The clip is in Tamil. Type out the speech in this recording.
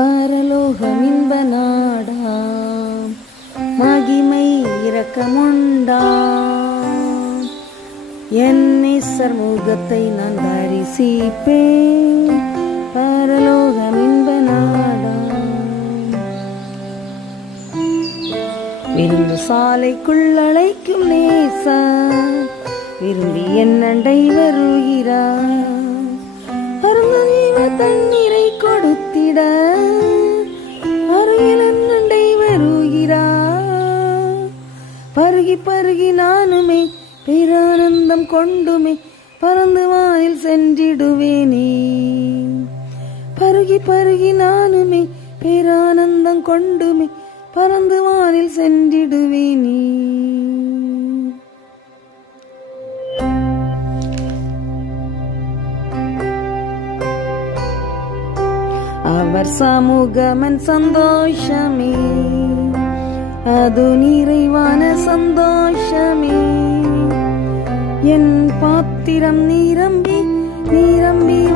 பரலோகம் இன்ப நாடாம் மகிமை இரக்கமுண்டாம். என்னை சர்முகத்தை நான் தரிசிப்பேன். பரலோகம் இன்ப நாடாம் விருந்து சாலைக்குள் அழைக்கும் நேசா விரும்பி என் அண்டை வருகிறார். பரமதேவ தண்ணீரை கொடுத்திட அருகில் அண்டை வருகிறார் பருகி பருகி நானுமே பேரானந்தம் கொண்டுமே பறந்து வாயில் சென்றிடுவேனே. பருகி பருகி நானுமே பேரானந்தம் கொண்டுமே பறந்து வானில் சென்றிடுவேன். அவர் சமூகமன் சந்தோஷமே. அது நிறைவான சந்தோஷமே. என் பாத்திரம் நிரம்பி நிரம்பி